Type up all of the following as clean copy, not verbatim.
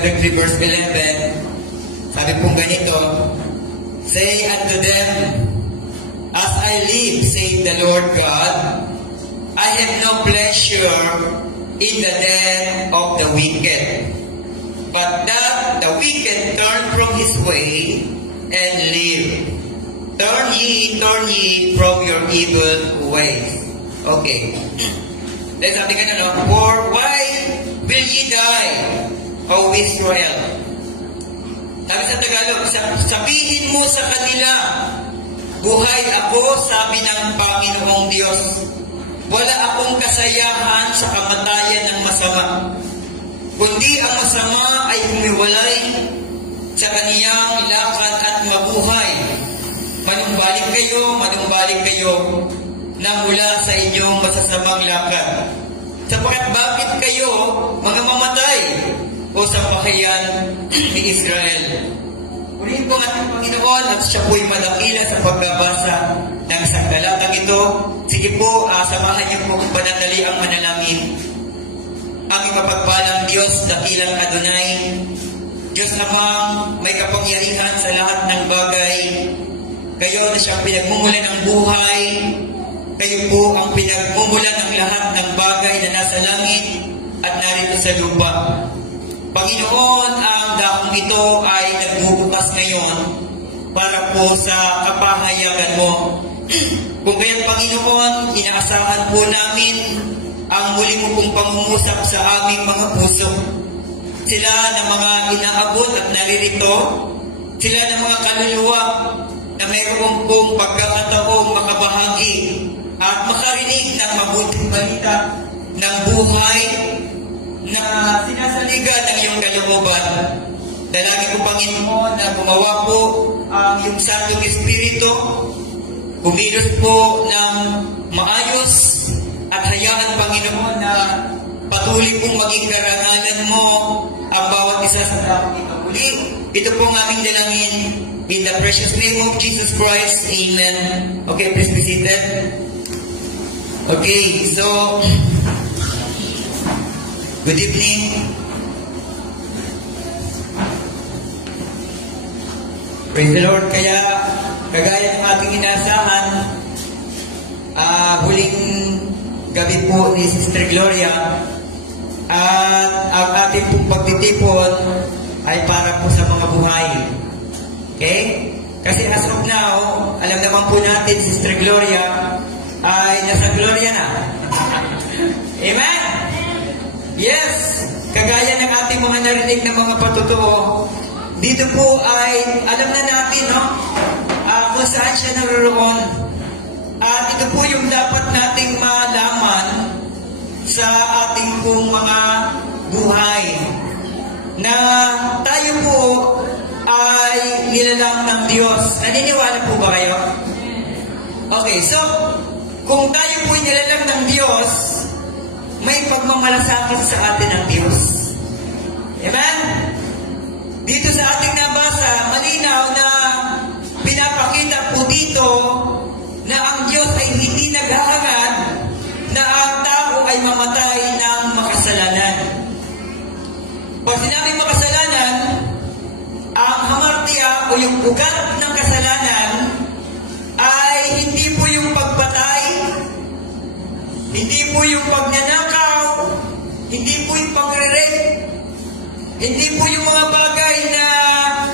chapter 3 verse 11, sabi pong ganito, say unto them, as I live, saith the Lord God, I have no pleasure in the death of the wicked, but that the wicked turn from his way and live. Turn ye from your evil ways. Okay. Then sabi ka na, no? For why will ye die, O Israel? Sabi sa Tagalog, sabihin mo sa kanila, buhay ako, sabi ng Panginoong Diyos. Wala akong kasayahan sa kamatayan ng masama, kundi ang masama ay humiwalay sa kaniyang lakad at mabuhay. Manumbalik kayo na mula sa inyong masasamang lakad. Sapagkat bakit kayo mga mamatay o sa pahayan ni Israel? Purihin po ating Panginoon at siya po'y madakila sa pagbabasa ng isang talatang ito. Sige po, samahan niyo po kung panatali ang manalangin. Ang mapagpalang Diyos, dakilang Adonai, Diyos namang may kapangyarihan sa lahat ng bagay. Kayo na siyang pinagmumulan ng buhay. Kayo po ang pinagmumulan ng lahat ng bagay na nasa langit at narito sa lupa. Panginoon, ang dakong ito ay nagbubukas ngayon para po sa kapahayagan mo. Kung kaya't Panginoon, inaasahan po namin ang muli mo pong pangungusap sa aming mga puso. Sila na mga inaabot at naririto, sila na mga kaluluwa na mayroon pong pagkakataong makabahagi at makarinig ng mabuting balita ng buhay na sinasaliga ng iyong kalooban. Dalangin ko, Panginoon, na gumawa po ang iyong Santong Espiritu, kumilos po ng maayos at hayaan, Panginoon, na patuloy pong maging karangalan mo ang bawat isa sa dapat ikabuli. Ito pong aming dalangin in the precious name of Jesus Christ. Amen. Okay, please be seated. Okay, so good evening. Praise the Lord. Kaya, kagaya ng ating inaasahan, huling gabi po ni Sister Gloria, at ang ating pong pagtitipon ay para po sa mga buhay. Okay? Kasi as of now, alam naman po natin, Sister Gloria ay nasa Gloria na. Amen? Yes! Kagaya ng ating mga narinig na mga patutuo, dito po ay alam na natin, no? Kung saan siya naroon. At ito po yung dapat nating malaman sa ating pong mga buhay. Na tayo po ay nilalang ng Diyos. Naniniwala po ba kayo? Okay, so kung tayo po ay nilalang ng Diyos, may pagmamalasakit sa atin ng Diyos. Amen? Dito sa ating nabasa, malinaw na pinapakita po dito na ang Diyos ay hindi naghahangad na ang tao ay mamatay ng makasalanan. Pag sinabing makasalanan, ang hamartiya o yung ugat ng kasalanan ay hindi po yung pagpatay, hindi po yung pagnanakaw, hindi po yung pagre-rape, hindi po yung mga bagay na,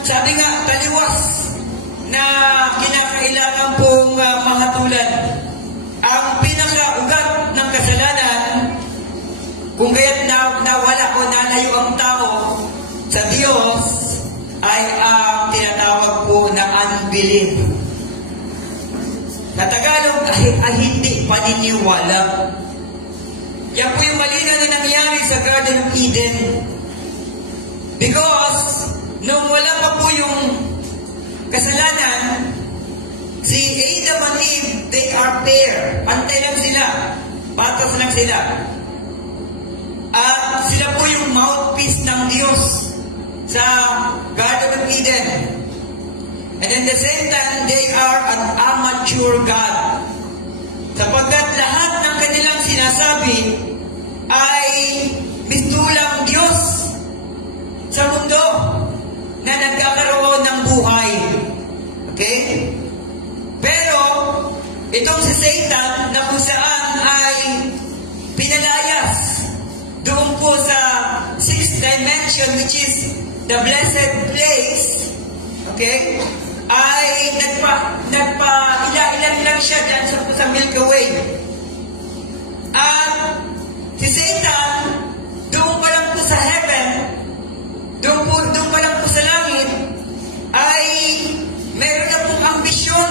sabi nga, taliwas na kinakailangan pong mahatulan. Ang pinakaugat ng kasalanan, kung kaya't nawala o nalayo ang tao sa Diyos, ay ang tinatawag po na unbelief. Sa Tagalog, ay hindi paniniwala. Yan po yung malinaw na nangyari sa Garden of Eden. Because, nung wala pa po yung kasalanan, si Adam and Eve, they are pair. Pantay lang sila. Patas lang sila. At sila po yung mouthpiece ng Diyos sa Garden of Eden. And at the same time, they are an amateur God. Sapagkat lahat ng kanilang sinasabi ay mistulang Diyos. Sa nagkakaroon ng buhay. Okay? Pero, itong si Satan na kung saan ay pinalayas doon po sa 6th dimension, which is the blessed place, okay, ay nagpa-ilan lang siya dyan sa Milky Way. At si Satan, doon pa lang po sa heaven, doon pa lang po sa langit, ay meron na pong ambisyon.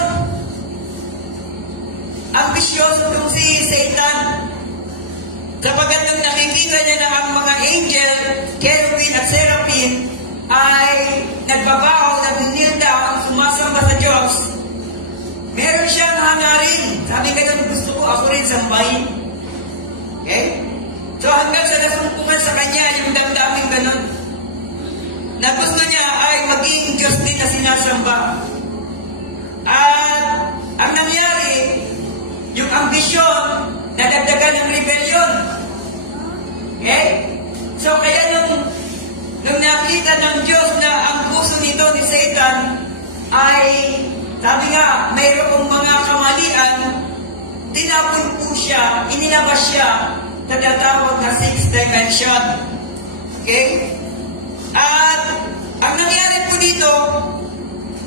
Ambisyon itong si Satan. Sapagkat nang nakikita niya na ang mga angel, cherubim at seraphim, ay nagbabaho, nag-kneel down, sumasamba sa Diyos, meron siyang hangarin. Sabi ka naman, gusto ko ako rin sambahin. Okay? So hanggang sa nasumpungan sa kanya, yung damdaming ganun, na gusto niya ay maging Diyos din na sinasamba. At ang nangyari, yung ambisyon, nadagdagan ng rebellion. Okay? So kaya nung nakita ng Diyos na ang puso nito ni Satan ay, sabi nga, mayroong mga kamalian, tinapon po siya, inilabas siya na tatawag na 6th dimension. Okay? At ang nangyari po dito,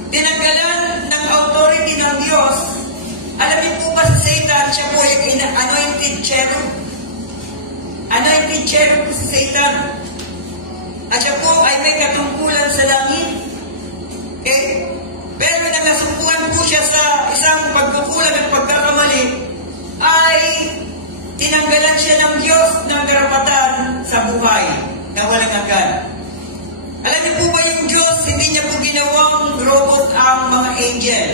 tinanggalan ng authority ng Diyos. Alam niyo po ba sa Satan, siya po yung anointed cherub. Anointed cherub po si Satan. At siya po ay may katungkulan sa langit. Okay? Pero nang nasumpungan po siya sa isang pagkukulang at pagkakamali, ay tinanggalan siya ng Diyos ng karapatan sa buhay na walang hanggan. Alam niyo po ba yung Diyos, hindi niya po ginawang robot ang mga angel.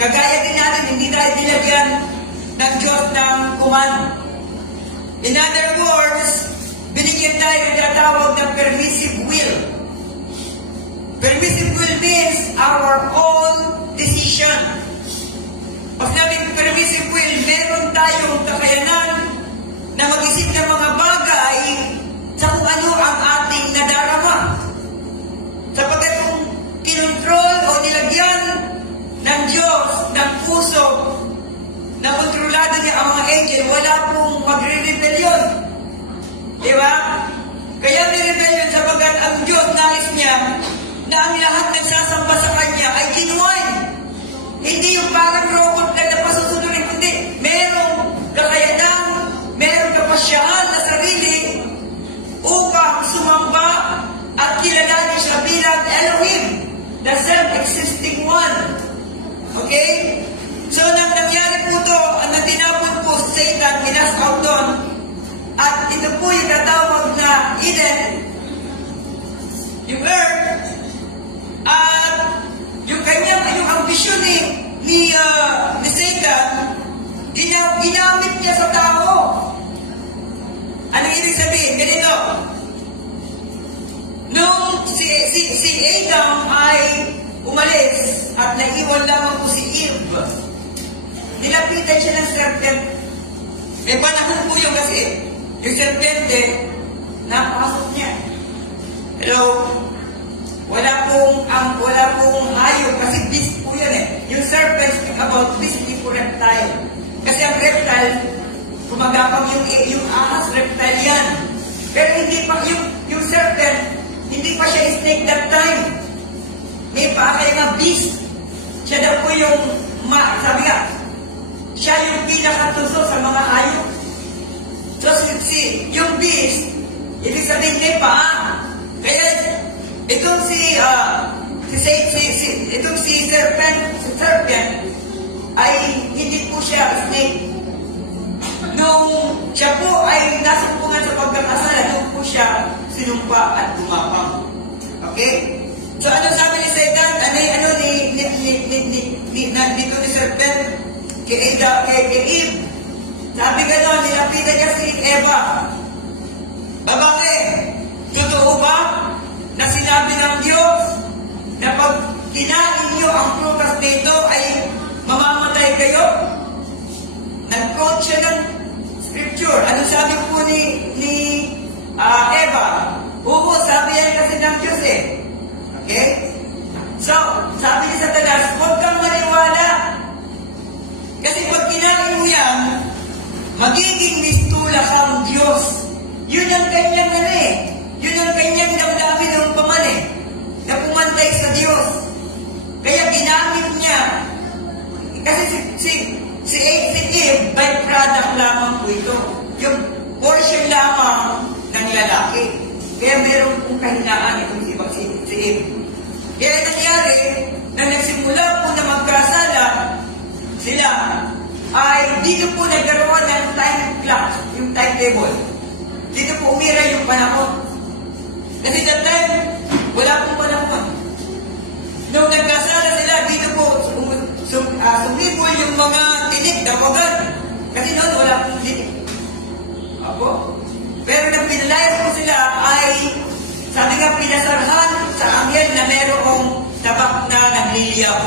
Kagaya din natin, hindi tayo nilagyan ng Diyos ng command. In other words, binigyan tayo ng tatawag ng permissive will. Permissive will means our own decision. Pag nabing permissive will, meron tayong kakayanan na mag-isip ng mga bagay sa kung ano ang ating nadarama. Sapagkat kung kinontrol o nilagyan ng Diyos, ng puso, na kontrolado niya ang mga angel, wala pong magre-rebellion. Di ba? Kaya may rebellion sapagkat ang Diyos nais niya na ang lahat nagsasamba sa Kanya ay genuine. Hindi yung parang robot na napasusunod, kundi merong kakayanan, merong kapasyahan na sarili upang sumamba at kilalanin siya bilang Elohim, the self-existing one. Okay? So, nang nangyari po ito, ang tinapon po si Satan, kinas out doon, at ito po yung natawag na Eden, yung earth, at yung kanyang ambisyon ni Satan, ginamit niya sa tao. Anong ibig sabihin? Ganito. Nung si Adam ay umalis at naiwan lamang po si Eve, nilapitan siya ng serpent. May panahon po yun kasi yung serpente, napasok niya. Hello? Wala pong hayop kasi beast po yan eh. Yung serpent, speak about beast, hindi po reptile. Kasi ang reptile, gumagapang yung ahas, reptile yan. Pero hindi pa, yung serpent, hindi pa siya snake that time. May pa kaya nga beast. Siya daw po yung, sabi nga, siya yung pinakatuso sa mga hayop. So, yung beast, ibig sabihin may paa. Kaya, itong si serpent, ay hindi po siya snake. Nung siya po ay nasumpungan sa pagkakasala, doon po siya sinumpa at gumapang. Okay? So, ano sabi ni Satan? Dito ni serpent, kay Eve. Sabi gano'n, nilapitan niya si Eva. Babae, totoo ba na sinabi ng Diyos na pag kinain niyo ang prutas nito ay mamamatay kayo? Nag-quote siya ng scripture. Ano sabi po ni Eva? Oo, sabi yan kasi ng Diyos eh. Okay? So, sabi ni Satanas, huwag kang maniwala. Kasi pag kinain mo yan, magiging mistula kang Diyos. Yun ang kanyang Yun ang kanyang damdamin ng paman na pumantay sa Diyos. Kaya ginamit niya. Kasi si Eve, byproduct lamang po ito. Yung portion lamang ng lalaki. Kaya meron pong kahinaan itong si Eve. Kaya nangyari, na nagsimula po na magkasala sila, ay dito po nagkaroon ng time clock, yung timetable. Dito po umira yung panahon. Kasi that time, wala pong panahon. Nung nagkasala sila, dito po sumibol yung mga tinik, dapagan. Kasi noon wala pong tinik. Apo. Pero nang pinalayas po sila ay, sabi nga, pinasarahan sa anghel na merong tabak na nagliliyaw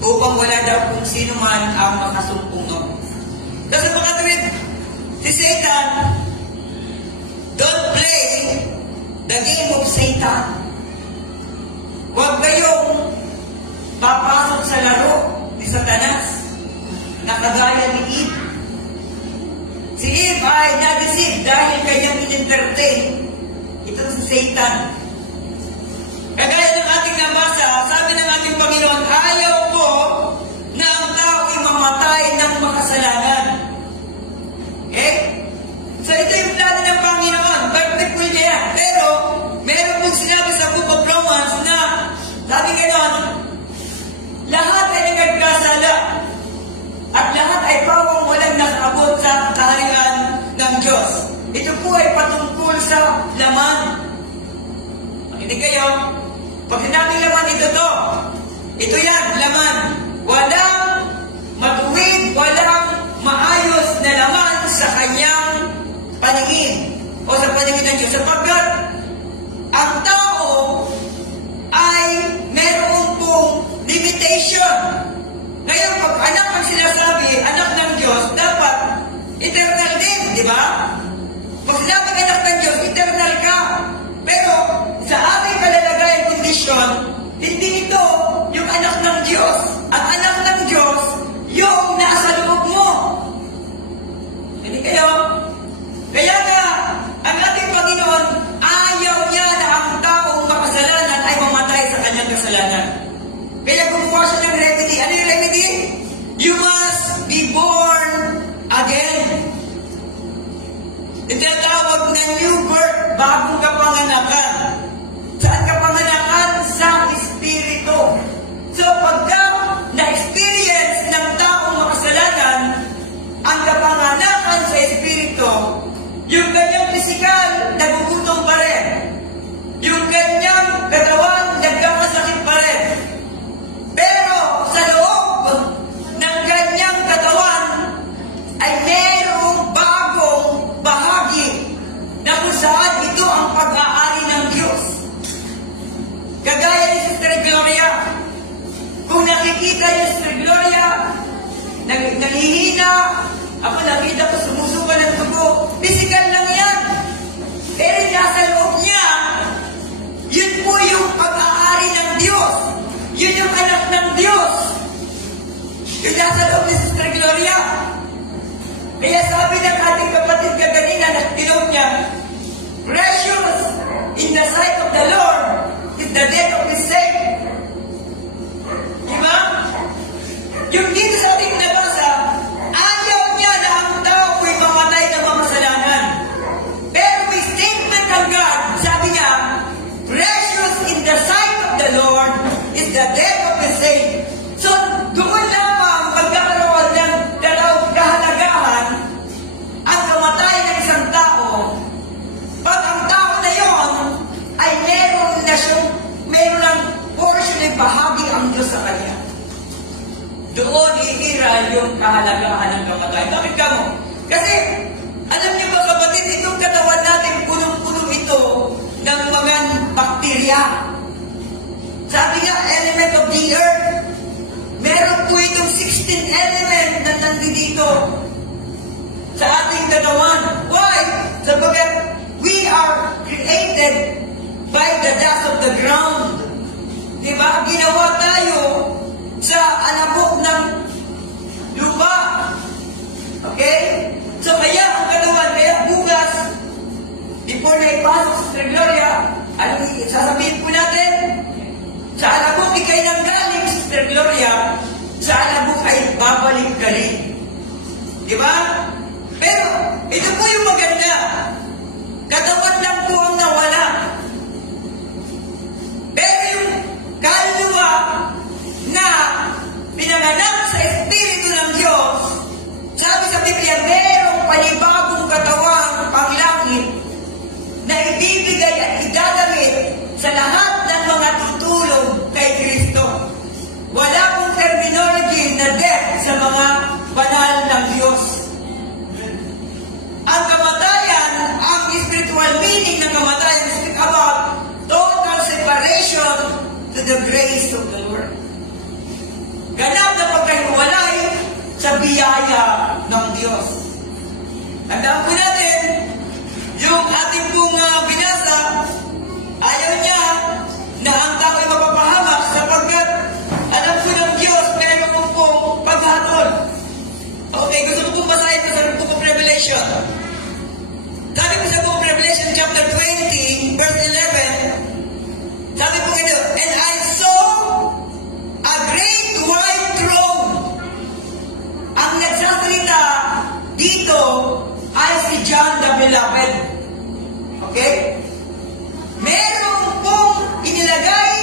upang wala daw kung sino man ang makasumpong noon. Kasi makatawid, si Satan, don't play the game of Satan. Huwag kayong papasok sa laro ni Satanas na kagaya ni Eve. Si Eve ay na-deceive dahil kanyang in-entertain ito si Satan. Kagaya ng ating nabasa, sabi ng ating Panginoon, ayaw ko na ang tao ay mamatay ng makasalanan. Okay? So ito yung plano ng Panginoon. Perfect will niya yan. Pero, meron pong sinabi sa Book of Romans na, sabi gano'n, lahat ay nagkasala at lahat ay pawang walang nakaabot sa kaharian ng Diyos. Ito po ay patungkol sa laman. Hindi kayo, pag sinabing laman, ito yan, laman. Walang matuwid, walang maayos na laman sa kanyang paningin o sa paningin ng Diyos. Sapagkat ang tao ay meron pong limitation. Ngayon, pag anak ang sinasabi, anak ng Diyos, dapat eternal din, di ba? Pag sinabing anak ng Diyos, eternal ka. Pero sa ating kalalagayan kondisyon, hindi ito yung anak ng Diyos. Ang anak ng Diyos, yung nasa loob mo. Hindi kayo? Kaya nga, ang ating Panginoon, ayaw niya na ang taong makasalanan ay mamatay sa kanyang kasalanan. Kaya gumawa siya ng remedy. Ano yung remedy? You must be born again. Itinatawag na new birth, bagong kapanganakan. Saan kapanganakan? Sa Espiritu. So, pagka na-experience ng taong makasalanan ang kapanganakan sa Espiritu, yung kanyang pisikal, nagugutom pa rin. Yung kanyang katawan, nagkakasakit pa rin. Pero, sa loob ng kanyang katawan, ay merong bagong bahagi na kung saan ito ang pag-aari ng Diyos. Kagaya ni Sister Gloria, kung nakikita ni Sister Gloria, nanghihina, ako nakita ko sumusuka ng tubo, physical lang yan. Pero nasa loob niya, yun po yung pag-aari ng Diyos. Yun yung anak ng Diyos. Yun nasa loob ni Sister Gloria. Kaya sabi ng ating kapatid kaganina na tinong niya, precious in the sight of the Lord is the death of His saint. Diba? Yung dito sa ating nabasa, ayaw niya na ang tao ay mamatay ng makasalanan. Pero may statement ng God, sabi niya, precious in the sight of the Lord is the death of His saint. So, doon lamang magkakaroon ng dalawang kahalagahan ang kamatay ng isang tao. Pag ang tao na yon ay meron ng portion ng bahagi ang Diyos sa kanya. Doon iiral yung kahalagahan ng kamatay. Bakit ka mo? Kasi, alam niyo ba kapatid, itong katawan natin, punong-puno ito ng mga bakterya. Sabi nga, element of the earth, meron po itong 16 element na nandito sa ating katawan. Why? Sabagat we are created by the dust of the ground. Diba? Ginawa tayo sa alabok ng lupa. Okay? So kaya ang katawan, kaya bukas, before na ipasok sa Sister Gloria, anong sasabihin po natin? Sa alabok ikay nang galing, Sister Gloria, sa alabok ay babalik ka rin. Diba? Pero, ito po yung maganda. Katawan lang po ang nawala. Pero yung kaluluwa na pinanganak sa Espiritu ng Diyos, sabi sa Biblia, merong panibagong katawang panglangit na ibibigay at idadamit sa lahat ng mga tutulong kay Kristo. Wala pong terminology na death sa mga banal ng Diyos. Ang kamatayan, ang spiritual meaning ng kamatayan is about total separation to the grace of the Lord. Ganap na pagkahiwalay sa biyaya ng Diyos. Tandaan po natin, yung ating pong binasa, ayaw niya na ang tao ay mapapahamak sapagkat alam po ng Diyos meron pong paghatol. Okay, gusto ko pong basahin sa Book of Revelation. Sabi po sa Book of Revelation chapter 20, verse 11, sabi po ito, and I saw a great white throne. Ang nagsasalita dito ay si John the Beloved. Okay? Meron pong inilagay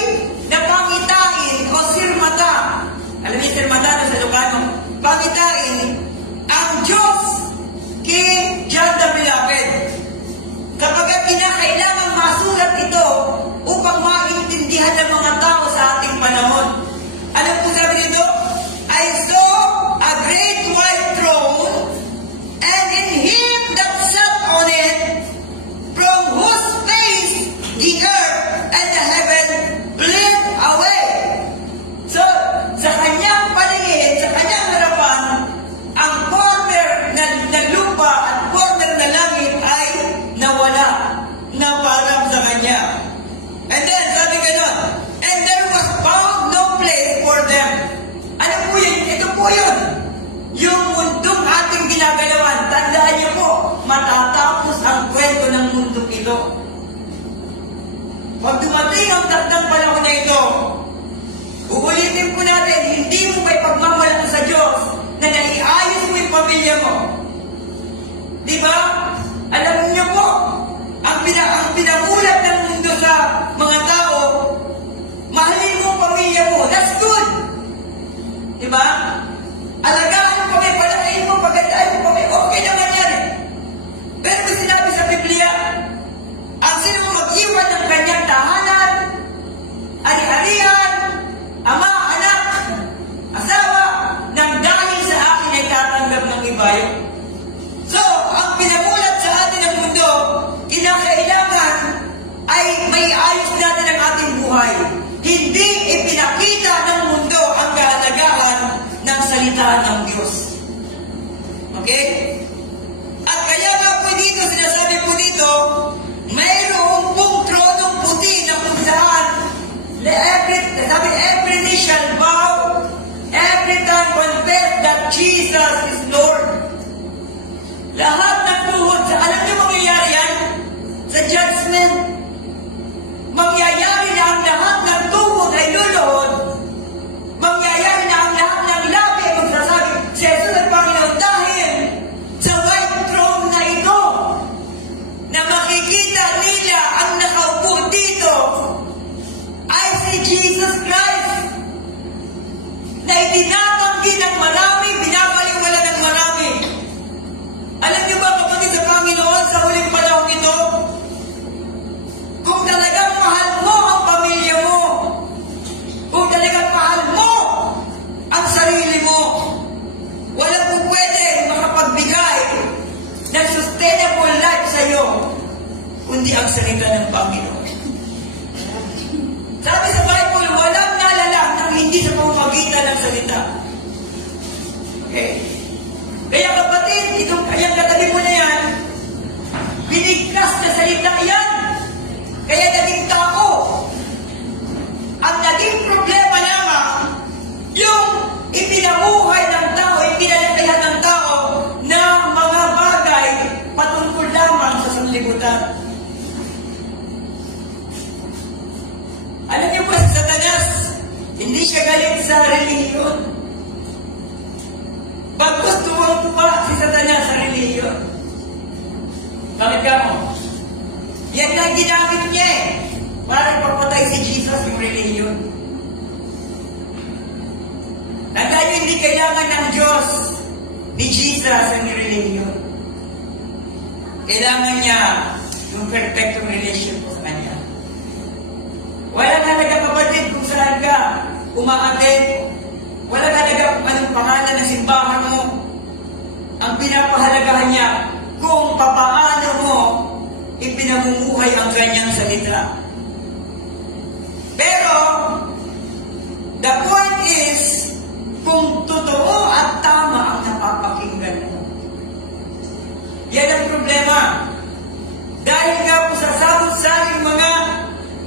na pangitain o sirmata. Alam niyo sirmata na sa Ilocano? Pangitain ang Diyos kay John the Beloved. Kapag kinakailangan masulat ito upang maintindihan ng mga tao sa ating panahon. Ano po sabi nito? I saw a great white throne, and in him that sat on it, from whose face the earth and the heaven fled away. So, sa kanyang paningin, sa kanyang harapan, ang corner na lupa at corner na langit ay nawala, na parang sa kanya. And then, sabi gano'n, and there was found no place for them. Ano po yun? Ito po yun. Yung mundong ating ginagalawan, tandaan niyo po, matatapos ang kwento ng mundong ito. Pag dumating ang takdang panahon na ito, uulitin po natin, hindi mo may pagmamalang sa Diyos na naiayos mo yung pamilya mo. Diba? Alam niyo po, ang pinagulat ng mundo sa mga tao, mahalin mo ang pamilya mo. That's good. Diba? Alagaan mo kami, palakayin mo, pagandaan mo kami. Okay naman yan. Pero may sinabi sa Biblia, ang sino mag-iwan ng kanyang tahanan, ari-arian, ama, anak, asawa, nang dahil sa akin ay tatanggap ng ibayo. So, ang pinamulat sa atin ng mundo, kinakailangan ay may ayos natin ang ating buhay. Hindi ipinakita ng mundo ang kahalagahan ng salita ng Diyos. Okay? At kaya nga po dito, sinasabi po dito, mayroong pong tronong puti na kung saan every knee shall bow, every tongue confess that Jesus is Lord. Lahat ng tuhod, alam niyo mangyayari yan? Sa judgment, mangyayari na ang lahat ng tuhod ay luluhod, mangyayari na ang lahat ng labi ay magsasabi, si Jesus ang Panginoon, dahil sa white throne na ito, na makikita nila ang nakaupo dito, ay si Jesus Christ, na itinatanggi ng marami, binabaliwala ng marami. Alam niyo ba, kapatid sa Panginoon, sa huling panahon ito, kung talagang mahal mo ang pamilya mo, kung talagang mahal mo ang sarili mo, wala pong pwede makapagbigay ng sustainable life sa iyo, kundi ang salita ng Panginoon. Sabi sa Bible, walang nalalang nang hindi sa pamamagitan ng salita. Okay? Kaya kapatid, itong kayang katabi mo na yan, binigkas na salita yan. Kaya naging tao. siya galit sa reliyon. Bagkus tuwang-tuwa si Satanas sa reliyon. Bakit ka mo? Yan lang ginamit niya eh. Para papatay si Jesus yung reliyon. Tandaan niyo, hindi kailangan ng Diyos ni Jesus ang reliyon. Kailangan niya yung perfectong relation po sa Kanya. Walang halaga, kapatid, kung saan ka umaattend. Walang halaga kung anong pangalan ng simbahan mo. Ang pinapahalagahan niya kung papaano mo ipinamumuhay ang kanyang salita. Pero, the point is, kung totoo at tama ang napapakinggan mo. Yan ang problema. Dahil nga po sa sabot-saring mga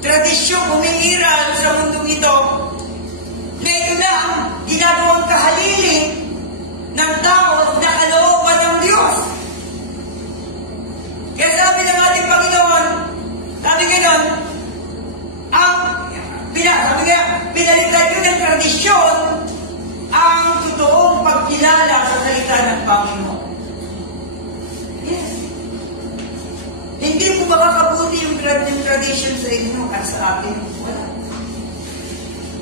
tradisyong umiiral sa mundong ito, na ito na ang ginagawang kahalili ng tao na kalooban ng Diyos. Kaya sabi ng ating Panginoon, sabi ngayon, pinalitan yun ng tradisyon ang totoong pagkilala sa salita ng Panginoon. Yes. Hindi po makakabuti yung tradition sa inyo at sa akin. Wala.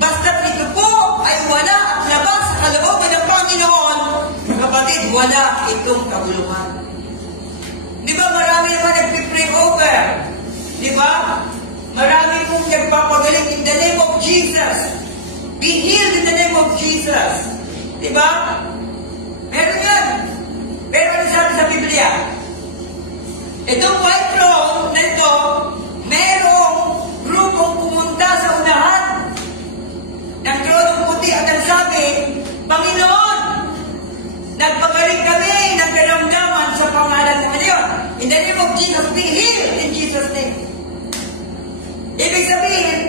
Basta ito po ay wala at labas sa kalooban ng Panginoon, kapatid, wala itong kabuluhan. Di ba marami naman nagpipray over? Di ba? Marami pong nagpapagaling in the name of Jesus. Be healed in the name of Jesus. Di ba? Meron yan. Pero ano sabi sa Biblia? Itong white throne na ito, merong grupong pumunta sa unahan ng tronong puti at ang sabi, Panginoon, nagpagaling kami ng karamdaman sa pangalan ng Diyos. In the name of Jesus, be healed in Jesus' name. Ibig sabihin,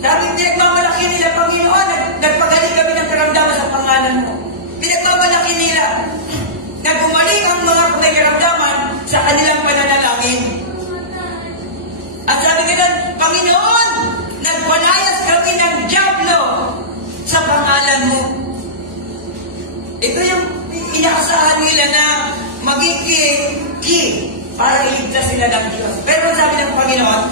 sabi pinagmamalaki nila, Panginoon, nagpagaling kami ng karamdaman sa pangalan mo. Pinagmamalaki nila na gumaling ang mga may karamdaman sa kanilang pananalangin. At sabi nila, Panginoon, nagpalayas kami ng diablo sa pangalan mo. Ito yung inaasahan nila na magiging key para iligtas sila ng Diyos. Pero sabi ng Panginoon,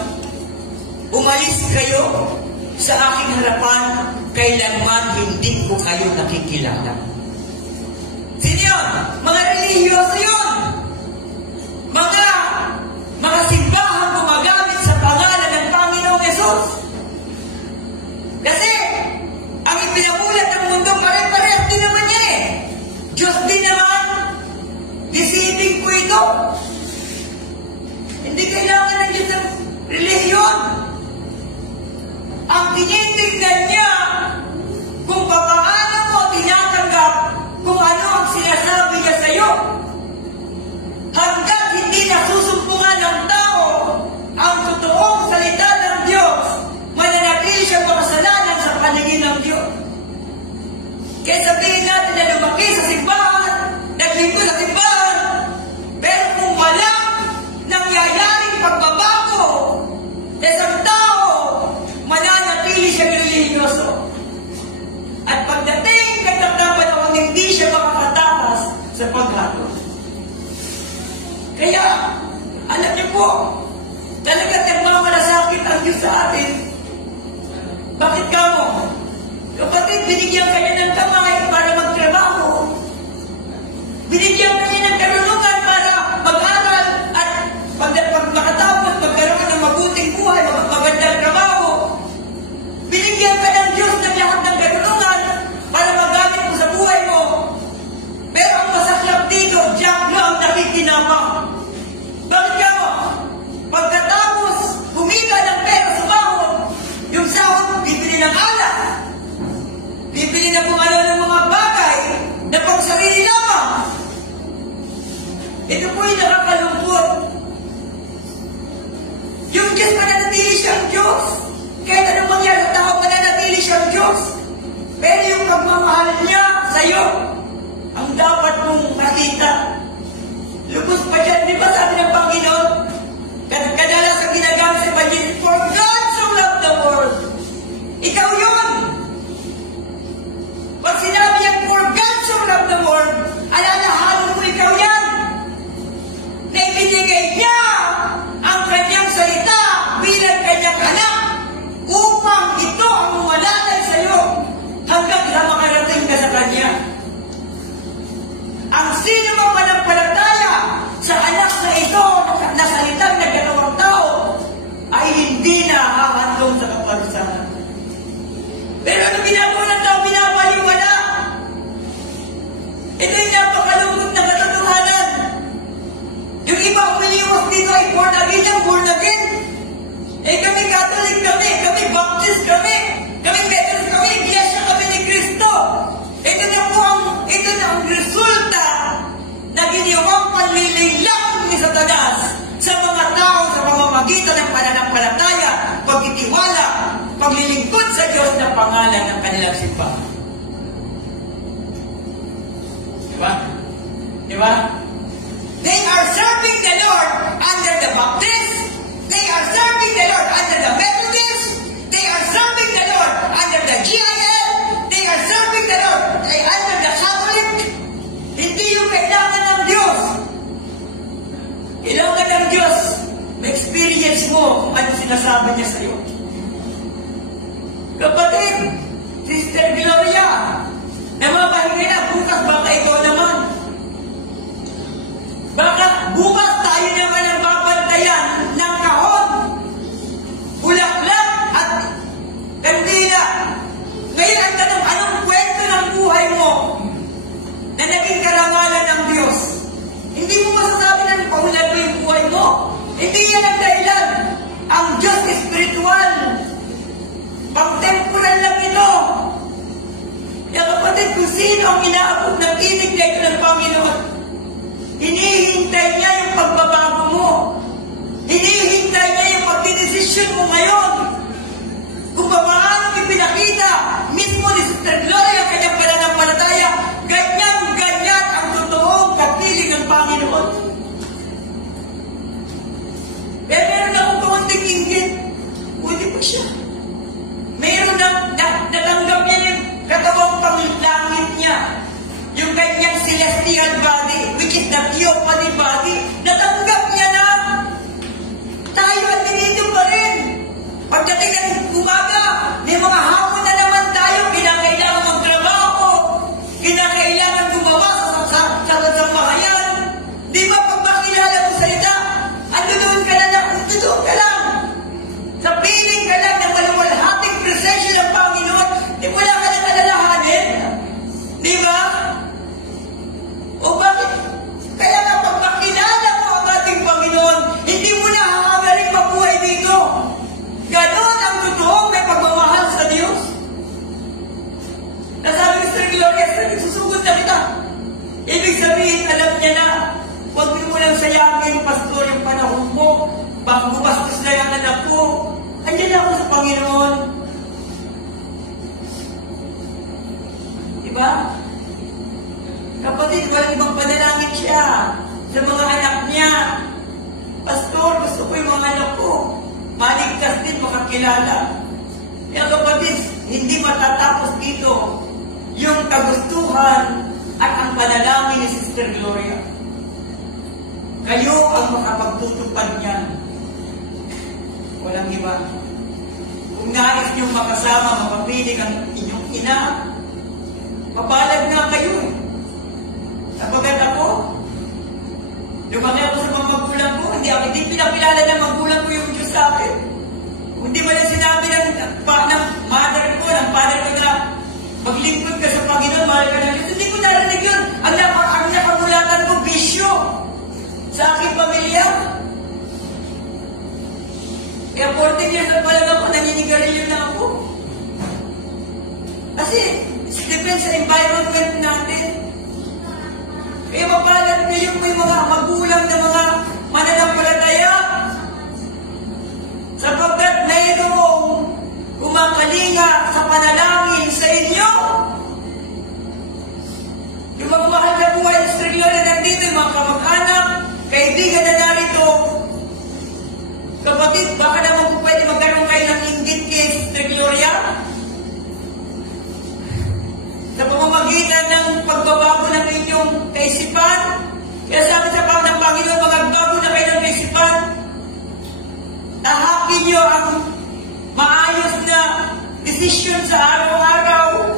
umalis kayo sa aking harapan, kailanman hindi ko kayo nakikilala. Sino yun? Mga relihiyoso yun. Mga simbahan gumagamit sa pangalan ng Panginoong Yesus. Kasi, ang ipinamulat ng mundo, pare-parehas din naman niya eh. Diyos din naman. Deceiving po ito. Hindi kailangan ng Diyos ng relihiyon. Ang tinitingnan niya kung paano mo tinatanggap kung ano ang sinasabi niya sa iyo. Hanggat hindi nasusumpungan ng tao ang totoong salita ng Diyos, mananatili siya makasalanan sa paningin ng Diyos. Kaya sabihin natin na lumaki sa simbahan, naglingkod sa simbahan, pero kung walang nangyayaring pagbabago sa isang tao, mananatili siya relihiyoso. At pagdating nagtatrabaho, hindi siya makakatakas sa paghatol. Kaya, alam niyo po, talaga nagmamalasakit ang Diyos sa atin. Bakit ka mo? Kapatid, binigyan kanya ng kamay para magtrabaho. Binigyan kanya ng karunungan para mag-aral at pag makatapos, magkaroon ng mabuting buhay, magandang trabaho. Binigyan ka ng Diyos ng lahat ng karunungan para magamit mo sa buhay mo. Pero ang masaklap dito, diablo ang nakikinabang. Bakit ka mo? Pagkatapos, humika ng pera sa sahod, yung sahod, bibili ng alak. Bibili na kung ano ng mga bagay na pang sarili lamang. Ito po yung nakakalungkot. Yung Diyos, mananatili siyang Diyos. Kahit anong mangyari sa tao, mananatili siyang Diyos. Pero yung pagmamahal niya sa iyo, ang dapat mong makita. Lubos pa dyan, di ba sabi ng Panginoon? Kadalas ang ginagamit sa Evangelist, for God so loved the world. Ikaw yun. kami Catholic kami Baptist kami Methodist kami, Iglesia kami ni Kristo. Ito na ang resulta na ginawang panlililang ni Satanas sa mga tao sa pamamagitan ng pananampalataya, pagtitiwala, paglilingkod sa Diyos na pangalan ng kanilang simbahan. Diba? They are serving the Lord under the Baptist. They are serving the Lord under the Methodist. They are serving the Lord under the GIL. They are serving the Lord under the Catholic. Hindi yung kailangan ng Diyos. Kailangan ng Diyos, ma-experience mo kung ano sinasabi niya sa iyo. Kapatid, Sister Gloria, namapahinga na, bukas baka ikaw naman. Baka bukas tayo naman ang babantayan ng kahon, bulaklak at kandila. Ngayon ang tanong, anong kwento ng buhay mo na naging karangalan ng Diyos? Hindi mo masasabi na pahulan mo yung buhay mo. Hindi yan ang dahilan. Ang Diyos is spiritual. Pang-temporal lang ito. Kaya kapatid, kung sino ang inaabot ng tinig na ito ng Panginoon, hinihintay niya yung pagbabago mo. Hinihintay niya yung pagdidesisyon mo ngayon. Kung paano ipinakita mismo ni Sister Gloria kanyang pananampalataya, ganyan ang totoong pagpiling ng Panginoon. Pero meron akong kaunting inggit. Pwede pa siya. Meron natanggap niya yung katawang panglangit niya. Yung kanyang celestial body, which is the theophany body, natanggap niya na. Tayo at tinito pa rin. Pagdating ng umaga, may mga hapon na naman tayo, kinakailangan magtrabaho, kinakailangan gumawa sa sambahayan. Di ba pag makilala mo salita, doon ka lang. Sa piling ka lang ng maluwalhating presensya ng Panginoon, di wala ka nang alalahanin. Di ba? O bakit? Kaya nga pag makilala mo ang ating Panginoon, hindi mo na hahagaring mabuhay dito. Ganon ang totoong may pagmamahal sa Diyos. Nasabi ni Sister Gloria, susugod na kita. Ibig sabihin, alam niya na, huwag mo lang sayangin, Pastor, yung panahon mo, baka gumastos na yung anak ko. Andiyan ako sa Panginoon. Diba? Kapatid, walang ibang panalangin siya sa mga anak niya. Pastor, gusto ko yung mga anak ko maligtas din, makakilala. Kaya kapatid, hindi matatapos dito yung kagustuhan at ang panalangin ni Sister Gloria. Kayo ang makapagtutupad niyan. Walang iba. Kung nais niyong makasama, mapapiling ang inyong ina, mapalag na kayo. Sapagat ako, lumaki ako sa mga magulang ko, hindi pinakilala ng magulang ko yung Diyos sa akin. Kung hindi mo lang sinabi ng mother ko, ng father ko na maglingkod ka sa Panginoon, mahal ka ng Diyos, hindi ko narinig yun. Ang nakamulatan ko, bisyo sa aking pamilya. Kaya 14 years old pa lang ako, naninigarilyo na ako. Kasi, it depends sa environment natin. Kaya mapalat ngayon may mga magulang na mga mananampalataya sapagkat mayroong kumakalinga sa panalangin sa inyo. Yung mga mahal na buhay ng Sister Gloria nandito, yung mga kamag-anak, kaibigan na narito, kapatid, baka naman po pwede magkaroon kayo ng inggit kay Sister Gloria sa pamamagitan ng pagbabago ng inyong kaisipan. Kaya sabi sa ng Panginoon, magbago na kayo ng kaisipan. Tahakin niyo ang maayos na desisyon sa araw-araw.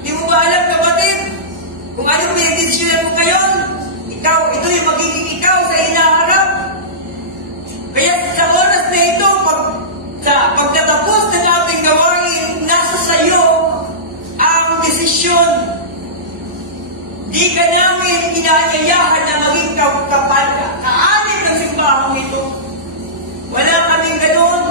Di mo ba alam, kapatid, kung ano may desisyon mo ngayon, ito yung magiging ikaw sa hinaharap. Kaya sa oras na ito, pagtatapos ng ating gawain, nasa sayo ang desisyon. Di ka namin inaanyayahan na maging kaanin ng simbahang ito. Wala kaming ganoon.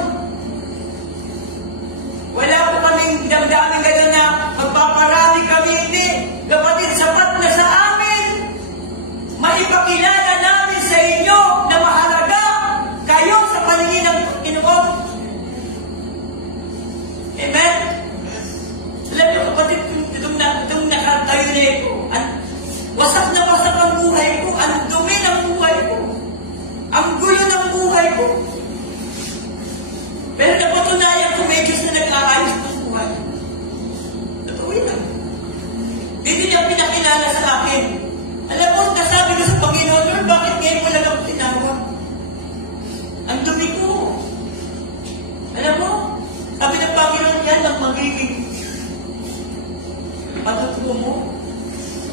Patutuo mo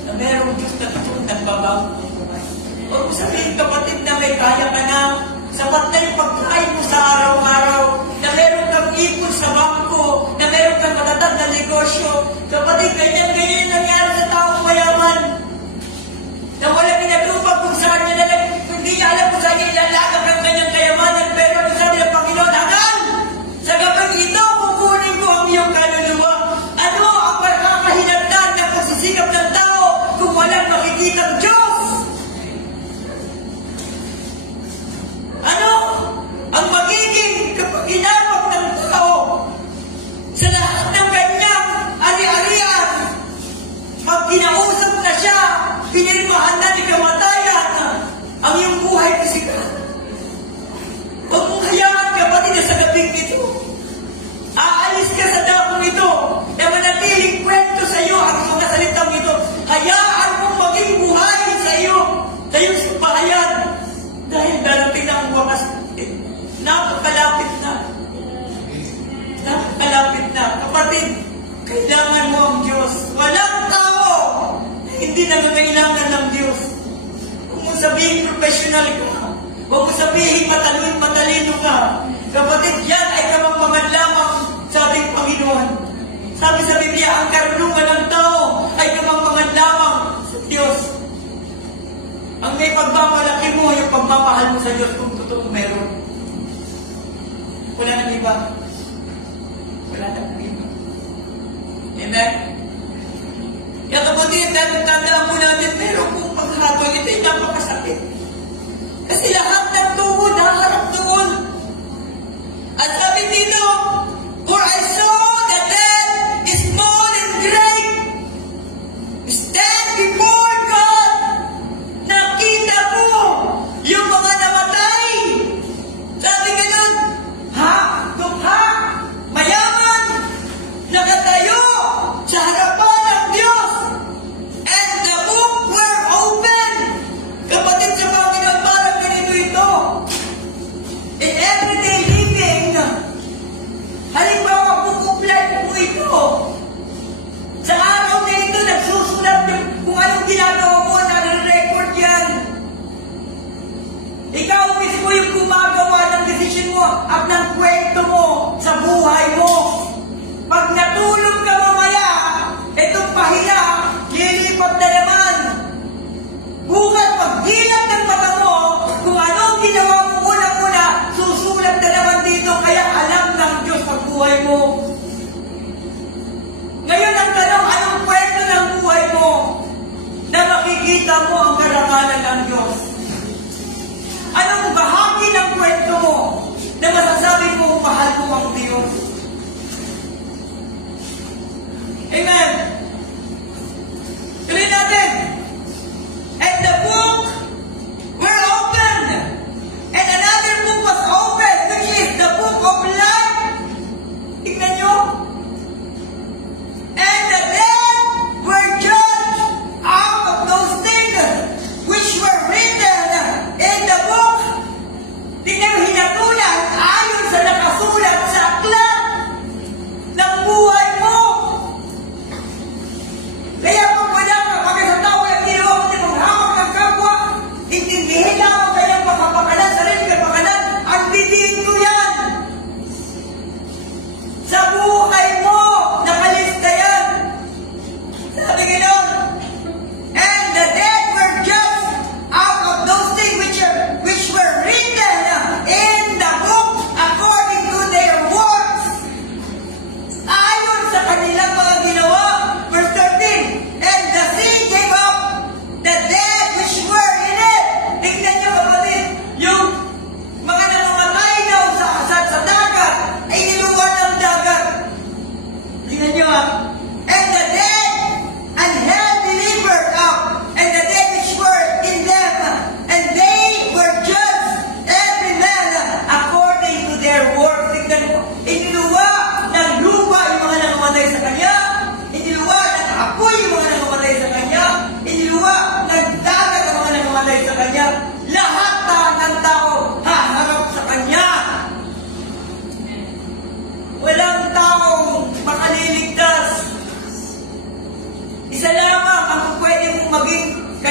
na merong Diyos na nagbabago ng buhay. Huwag mo sabihin, kapatid, na may kaya ka na, sapat na yung pagkain mo sa araw-araw, na meron kang ipon sa bangko, na meron kang matatag na negosyo. Kapatid, ganyan-ganyan yung nangyari sa taong mayaman. Na wala pinatupag kung saan niya nalang, hindi niya alam kung saan niya ilalagak ang kanyang kayamanan, pero kung saan niya, Panginoon, hangal! Sa gabang ito, kukunin ko ang iyong kaluluwa. Ano ang makakahinatnan ng pagsisikap ng tao kung walang makikitang Diyos? Ano ang magiging kapag ginawag ng tao sa lahat ng kanyang ari-arian? Pag kinausap na siya, pinirmahan na ni kamatayan ang iyong buhay pisikal. Huwag mong hayaan, kapatid, na sa gabing ito. Aalis ka sa dakong ito na manatiling kwento sa iyo ang mga salitang ito. Hayaan mong maging buhay sa iyo, sa iyong sambahayan. Dahil darating na ang wakas. Napakalapit na. Napakalapit na. Kapatid, kailangan mo ang Diyos. Walang tao na hindi nangangailangan ng Diyos. Huwag mo sabihin professional ka. Huwag mo sabihin matalino ka. Kapatid, yan ay kamangmangan lamang sa ating Panginoon. Sabi sa Biblia, ang karunungan ng tao ay kamangmangan lamang sa Diyos. Ang may pagmamalaki mo, yung pagmamahal mo sa Diyos kung totoo meron. Wala nang iba. Wala nang iba. Amen? Kaya kapatid, tandaan mo natin, meron kung paghahabang ito ay napakasakit. Kasi lahat ng tuhod, haharap doon. At sabi dito, for I saw the dead, small and great, stand before God. Nakita ko yung mga namatay. Sabi ganun, dukha, mayaman, nakatayo sa harapan ng Diyos. And the book were open. Kapatid sa Panginoon, parang ganito ito. In everyday living,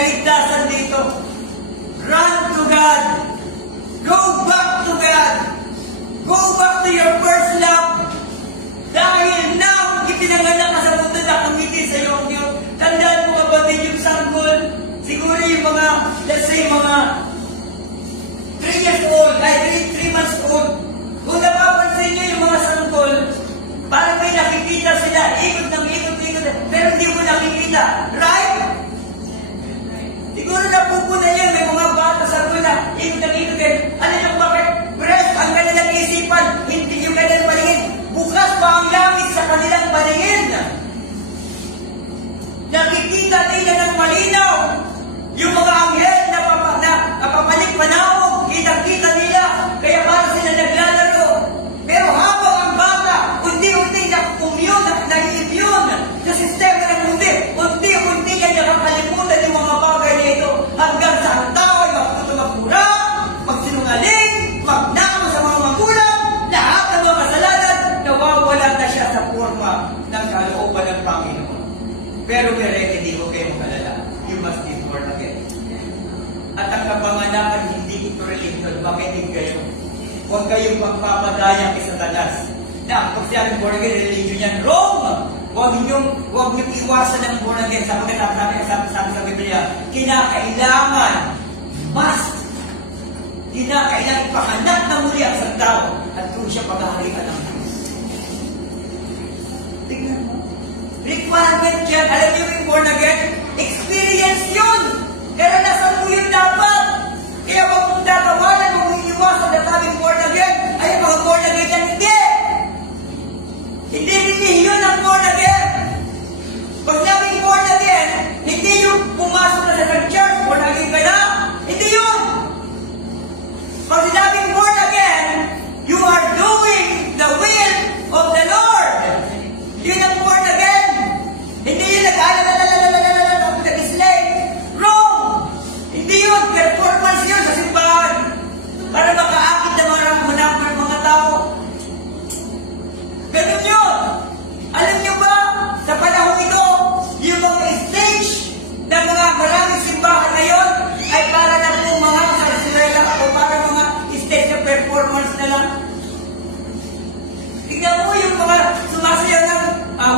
kaligtasan dito. Run to God. Go back to God. Go back to your first love. Dahil na itinanganak ka sa mundo na kumiti sa iyo ang Diyos. Tandaan mo kapatid yung sanggol. Siguro yung mga, let's say, mga 3 years old, ay 3 months old. Kung napapansin nyo yung mga sanggol, parang may nakikita sila, ikot ng ikot, pero hindi mo nakikita. Right? Siguro napupunan yan, may mga bata sanggol na, ikot ng ikot. Ano yung bakit? Rest ang kanilang isipan, hindi yung kanilang paningin. Bukas pa ang langit sa kanilang paningin. Nakikita nila ng malinaw. Yung mga anghel na papalik panahon, kita-kita nila. Kaya para sila naglalaro. Pero habang ang bata, unti-unti na-immune sa sistema ng mundi. Unti-unti niya nakakalimutan yung mga bagay nito. Hanggang sa ang tao ay magpura, magsinungaling, magnamo sa mga magulang, lahat ng mga kasalanan, nawawala na siya sa forma ng kalooban ng Panginoon. Pero may remedy, huwag kayong kalala. You must be born again. At ang kapanganakan, hindi ito religion. Makinig kayo. Huwag kayong magpapadayang kay Satanas. Na kung siya ang born again, religion yan. Wrong! Huwag niyong iwasan ng born again. Sabi sa Biblia, kinakailangan, must, kinakailangan ipakanat na muli ang isang tao at kung siya paghahalikan ng Diyos. Tingnan mo. Requirement yan. Alam niyo yung born again? Experience yun. Karanasan mo yun dapat. Kaya huwag mong tatawanan, huwag mong iwasan na tabing born again. Ay, mga born again yan. Hindi. Hindi yun ang born again. Pag nabing born again, hindi yung pumasok na sa church, born again ka na. Hindi yun. Pag sinabing born again, you are doing the will of the Lord. Yun ang born again. Hindi yun nag-display. Wrong! Hindi yun. Performance yun sa simbahan. Para makaakit na mga tao. Ganun yun. Alam nyo ba, sa panahon ito, yung mga stage ng mga maraming simbahan ngayon ay para na po mga sarsuela o para mga stage na performance na lang. Tignan mo yung mga sumasayaw ng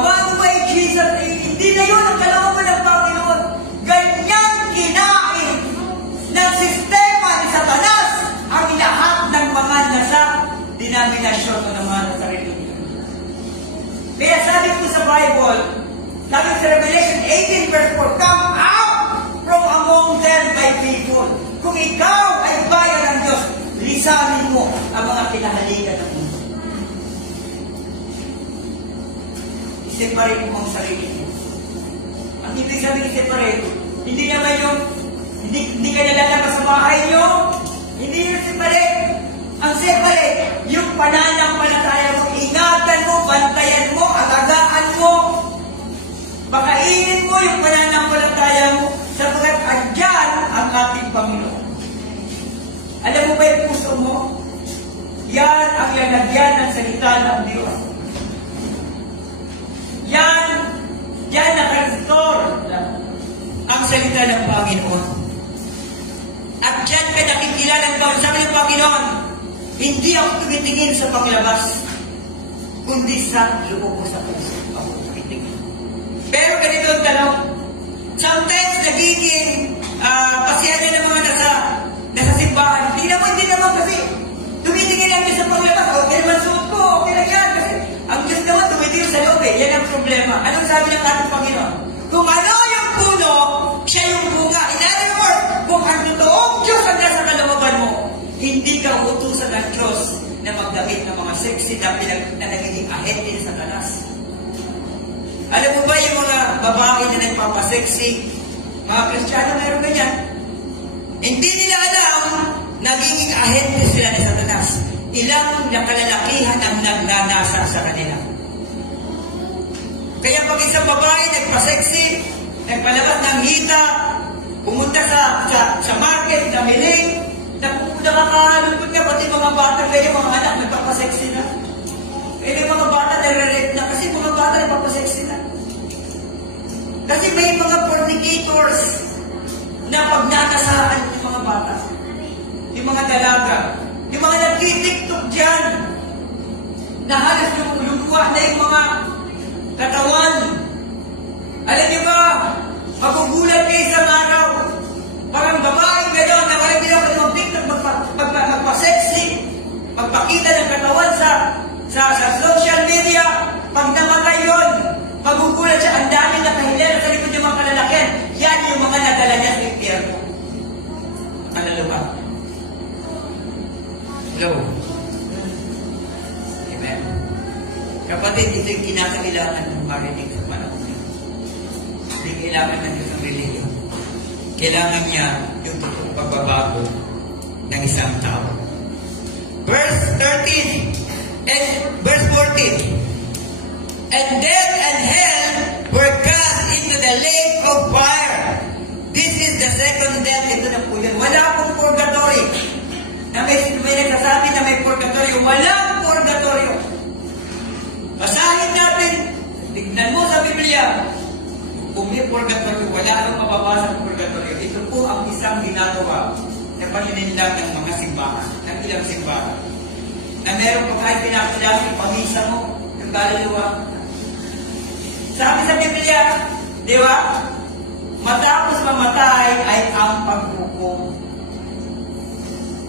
one way Jesus. Hindi na yun ang kalooban ng Panginoon. Ganyan kinain ng sistema ni Satanas ang lahat ng mga nasa denominasyon o naman sa religion. Kaya sabi ko sa Bible, sabi sa Revelation 18 verse 4, come out from among them by people. Kung ikaw ay bayan ng Diyos, lisanin mo ang mga kinahalikan ng mundo. Separate mo ang sarili mo. Ang ibig sabihin separate, hindi naman yung, hindi ka nalalabas sa bahay nyo, hindi yung separate. Ang separate, yung pananampalataya mo, ingatan mo, bantayan mo, alagaan mo, pakainin mo yung pananampalataya mo, sapagkat andyan ang ating Panginoon. Alam mo ba yung puso mo? Yan ang lalagyan ng salita ng Diyos. Yan naka-restore ang salita ng Panginoon. At dyan ka nakikilala ng Panginoon. Sabi ng Panginoon, hindi ako tumitingin sa panglabas, kundi sa loob sa puso ako tumitingin. Pero ganito ang tanong, sometimes nagiging pasyahan ng mga nasa simbahan. Hindi naman kasi tumitingin lang sa panglabas. Okay naman suot ko, okay lang yan. Kasi ang Diyos naman tumitingin sa loob eh. Yan ang problema. Anong sabi ng ating Panginoon? Kung ano yung puno, siya yung bunga. In other words, kung ang totoong Diyos ang nasa kalooban mo, hindi ka utusan ng Diyos na magdamit ng mga sexy na nagiging ahente sa Satanas. Alam mo ba yung mga babae na nagpapasexy, mga Kristiyano mayroon ganyan? Hindi nila alam, nagiging ahente sila ng Satanas. Ilang nakalalakihan ang nagnanasa sa kanila. Kaya pag isang babae nagpa-sexy, nagpalabas ng hita, pumunta sa market, namili, nakakalungkot nga, pati mga bata, kaya mga anak, nagpapasexy na. Kaya may mga bata nare-rape na, kasi mga bata nagpapasexy na. Kasi may mga fornicators na pagnanasaan yung mga bata, yung mga dalaga, yung mga nagtitiktok dyan, na halos lumuluwa na yung mga katawan. Alam niyo ba, magugulat kayo isang araw, parang babae gano'n, na kaya bilang mag-tiktok, magpa-sexy, magpakita ng katawan sa social media. Pag namatay yun, magugulat siya, ang dami na kahilera sa likod yung mga kalalakihan. Yan yung mga nadala niya sa impyerno. Kalalawa. Hello. Amen. Kapatid, ito yung kinakailangan ng marinig sa panahon. Hindi kailangan ng Diyos ang religion. Kailangan niya yung totoong pagbabago ng isang tao. Verse 13 and verse 14. And death and hell were cast into the lake of fire. This is the second death. Ito na po yun. Wala pong purgatory. Na may nagsasabi na may purgatory. Walang purgatory. Basahin natin. Tignan mo sa Biblia. Kung may purgatory, wala kang mababasa ng purgatory. Ito po ang isang ginagawa na paninindag ng mga simbahan, ng ilang simbahan. Na meron pa kahit pinakilala yung pamisa mo, yung kaluluwa. Sabi sa Biblia, di ba? Matapos mamatay ay ang paghukom.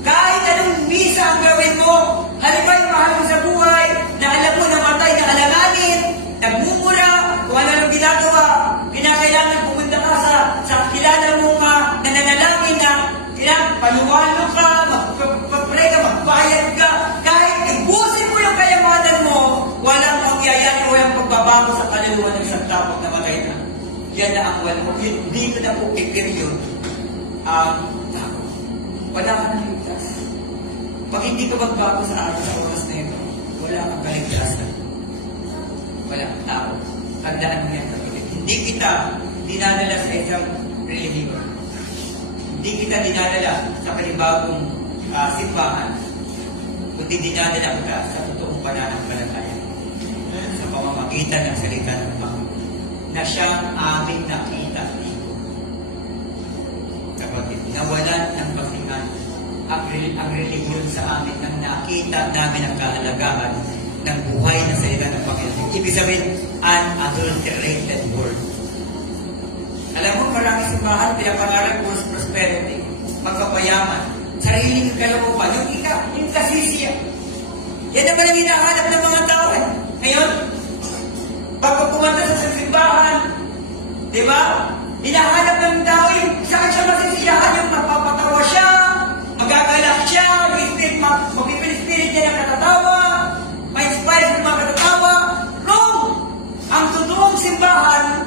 Kahit anong misa ang gawin mo, halimbawa yung mahal mo sa buhay, na alam mo namatay na alanganin, nagmumura, kung ano ginagawa, kinakailangan pumunta ka sa kilala mong nananalangin na panuwalo ka, magpapray ka, magbayad ka, kahit ibusin mo yung kayamanan mo, walang mangyayari, walang pagbabago sa kaluluwa ng isang tao na namatay na. Yan na ang wala mo. Dito na po i-period ang tao. Wala ka nang ligtas. Pag hindi ka magbago sa araw sa oras na ito, wala kang kaligtasan. Wala kang tao. Tandaan mo yan kapatid. Hindi kita dinadala sa isang religion. Hindi kita dinadala sa panibagong simbahan. Kundi dinadala ka sa totoong pananampalataya. Sa pamamagitan ng salita ng Panginoon na siyang aming nakita dito. Kapatid, nawalan ng basihan ang religion sa amin nang nakita namin ang kahalagahan ng buhay na salita ng Panginoon. Ibig sabihin, unadulterated word. Alam mo, maraming simbahan, pinapangarap for prosperity, magpapayaman, sariling kalooban, yung kasisiya. Yan naman ang hinahanap ng mga tao. Ngayon, pag pumunta sa simbahan, di ba? Hinahanap ng tao yung saan siya masisiyahan, yung mapapatawa siya, magagalak siya, mag-spirit niya ng katatawa, may inspire ng mga katatawa. Wrong! Ang totoong simbahan,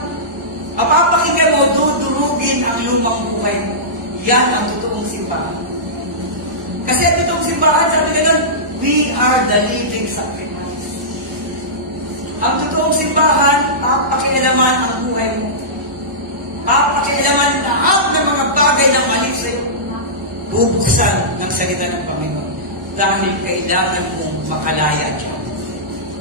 mapapakinggan mo, dudurugin ang lumang buhay mo. Yan ang totoong simbahan. Kasi ang totoong simbahan, sabi na nun, we are the living sacrifice. Ang totoong simbahan, papakialaman ang buhay mo. Papakialaman lahat ng mga bagay na mali sa'yo. Bubuksan ng salita ng Panginoon. Dahil kailangan mong makalaya dyan.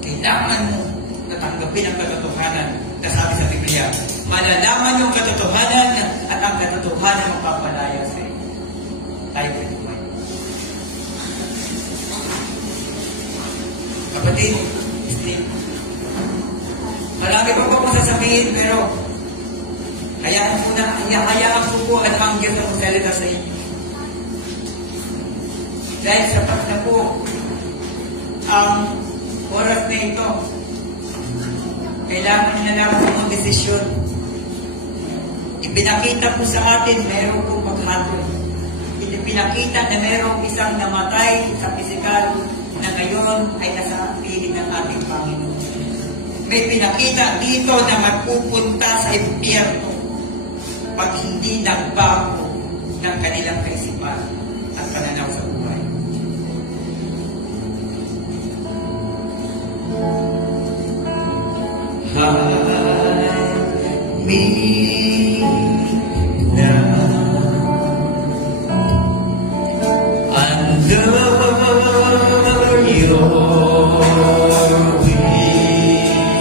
Kailangan mo natanggapin ang katotohanan na sabi sa Biblia. Malalaman yung katotohanan at ang katotohanan magpapalaya sa'yo. Tayo po ito. Kapatid, marami pa po sasabihin, pero hayaan po po at ang Diyos na magsalita sa inyo. Dahil sapat na po ang oras na ito, kailangan na lang po ang desisyon. Ipinakita po sa atin, meron pong maghatol. Ipinakita na merong isang namatay sa pisikal na ngayon ay nasa piling ng ating Panginoon. May pinakita dito na magpupunta sa impyerno pag hindi nagbago ng kanilang kaisipan at pananaw sa buhay.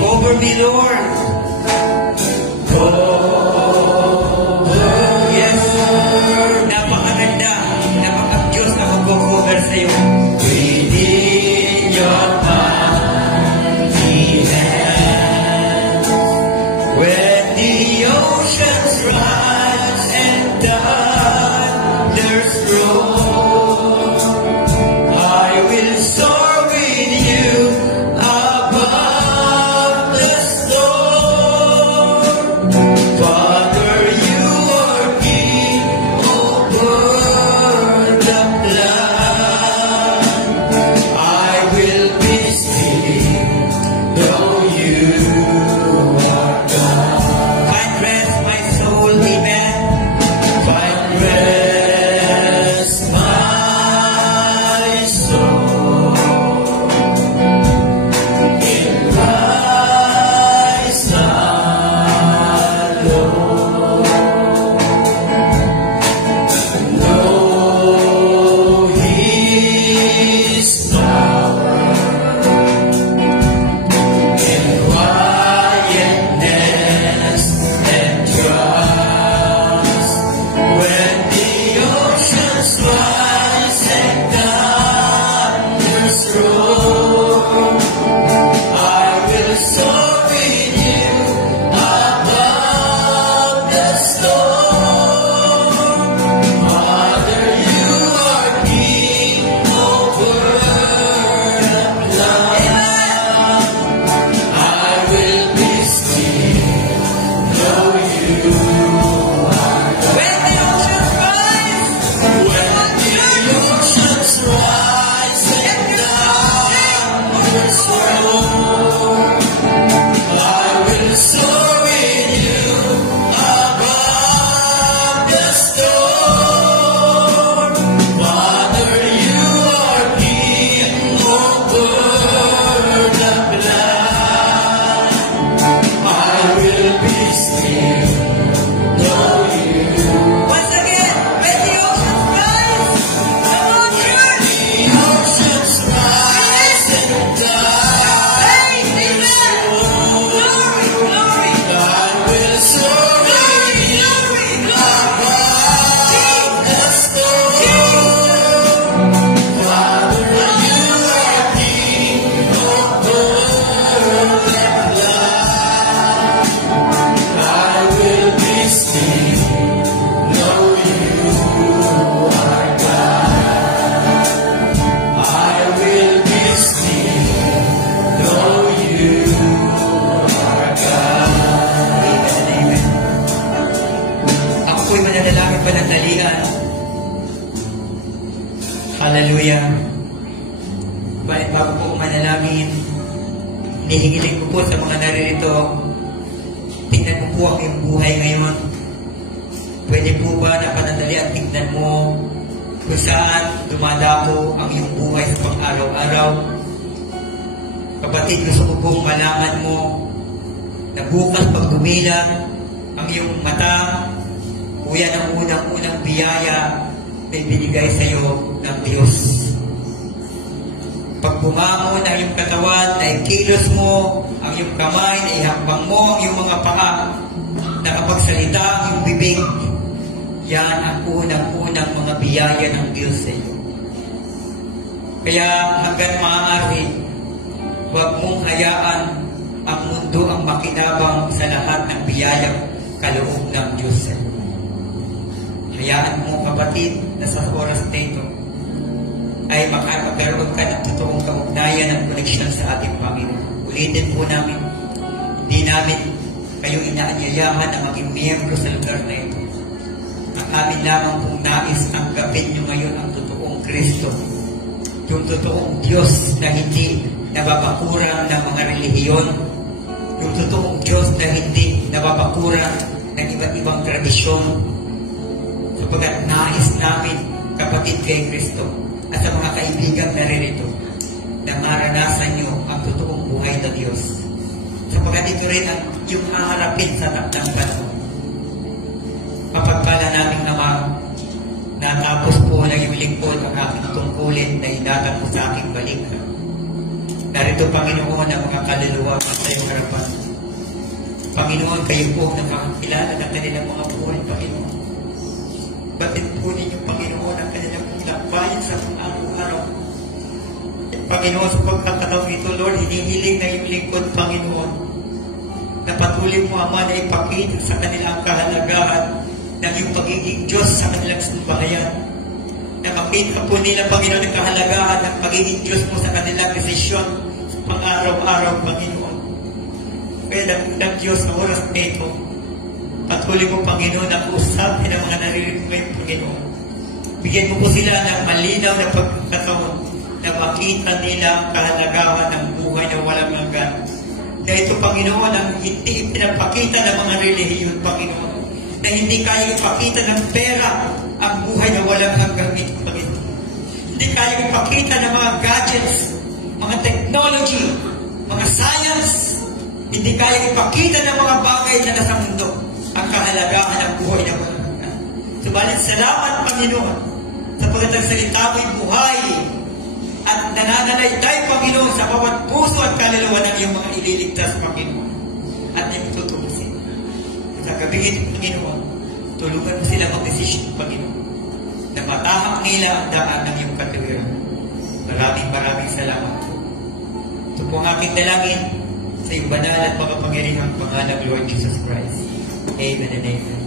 Cover me, Lord. Yes. throne. I will soar with you above the storm. Father, you are King over the land. I will be still, though you are God. Find rest, my soul, amen. Find rest, my soul, in Christ alone. Know His power in quietness and trust. When the oceans rise and thunders roar, I will soar with you above the storm. Father, you are King over the land. I will be still, though you are God. When the oceans rise, and thunders roar, I will soar with you above the storm. Father, you are King over the land. I will be still, though you. Once again, when the oceans rise, come on, church. The oceans rise and thunders roar. Glory, I will soar with you above the storm. Father, you are King over the land. I will be still, though you are God. I will be still, though you are God. Amen, amen. Ako po'y mananalangin panandalian. Hallelujah. Bago po manalangin, hinihingiling ko po sa mga naririto, tingnan mo po ang iyong buhay ngayon. Pwede po ba na panandalian tingnan mo kung saan dumadako ang iyong buhay sa pang-araw-araw? Kapatid, gusto ko pong malaman mo na bukas pag dumilat ang iyong mata, o yan ang unang-unang biyaya na ibinigay sa iyo ng Diyos. Pag bumangon ang iyong katawan, na ikilos mo, ang iyong kamay, na ihakbang mo ang iyong mga paa, nakapagsalita ang iyong bibig, yan ang unang-unang mga biyaya ng Diyos sa iyo. Kaya hanggang maaari, huwag mong hayaan ang mundo ang makinabang sa lahat ng biyayang kaloob ng Diyos sa iyo. Hayaan mo, kapatid, na sa oras na ito ay makakaroon ka ng totoong kaugnayan at koneksyon sa ating Panginoon. Ulitin po namin, hindi namin kayo inaanyayahan na maging miyembro sa lugar na ito. Ang amin lamang pong nais tanggapin nyo ngayon ang totoong Kristo, yung totoong Diyos na hindi nababakuran ng mga relihiyon, yung totoong Diyos na hindi nababakuran ng iba't ibang tradisyon, sapagkat nais namin, kapatid kay Kristo, at sa mga kaibigan naririto, na maranasan nyo ang totoong buhay ng Diyos. Sapagkat ito rin ang yung haharapin sa takdang panahon. Mapagpala naming Ama, natapos po na yung lingkod ang aking tungkulin na hinatag mo sa aking balikan. Narito, Panginoon, ang mga kaluluwa sa iyong harapan. Panginoon, kayo po nakakilala ng kanilang mga buhay, Panginoon. Batid po ninyo, Panginoon, ang kanilang pinagbayan sa araw-araw. Panginoon, sa pagkakataong ito, Lord, hinihiling na yung lingkod, Panginoon, na patuloy mo, Ama, na ipakita sa kanilang kahalagahan ng iyong pagiging Diyos sa kanilang sambahayan. na makita po nila, Panginoon, ang kahalagahan ng pagiging Diyos mo sa kanilang desisyon sa pang-araw-araw, Panginoon. Kaya ng Diyos sa oras nito, patuloy mo, Panginoon, ang usapin ng mga naririnig ngayon, Panginoon. Bigyan mo po sila ng malinaw na pagkataon na makita nila ang kahalagahan ng buhay na walang hanggan. Na ito, Panginoon, ang hindi pinapakita ng mga relihiyon, Panginoon. Na hindi kaya ipakita ng pera ang buhay na walang hanggan ito, Panginoon. Hindi kaya ipakita ng mga gadgets, mga technology, mga science. Hindi kaya ipakita ng mga bagay na nasa mundo ang kahalagahan ng buhay na walang hanggan. Subalit, salamat, Panginoon, sapagkat ang salita mo'y buhay at nananalaitay, Panginoon, sa bawat puso at kaluluwa ng iyong mga ililigtas, Panginoon, at iyong tutubusin. Sa gabi ito, Panginoon, tulungan mo sila mag-desisyon, Panginoon, na matahak nila ang daan ng iyong katuwiran. Maraming salamat po. Ito po ang aking dalangin sa iyong banal at makapangyarihang pangalan ng Lord Jesus Christ. Amen and amen.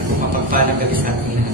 Sa pumapagpalang gabi sa ating lahat.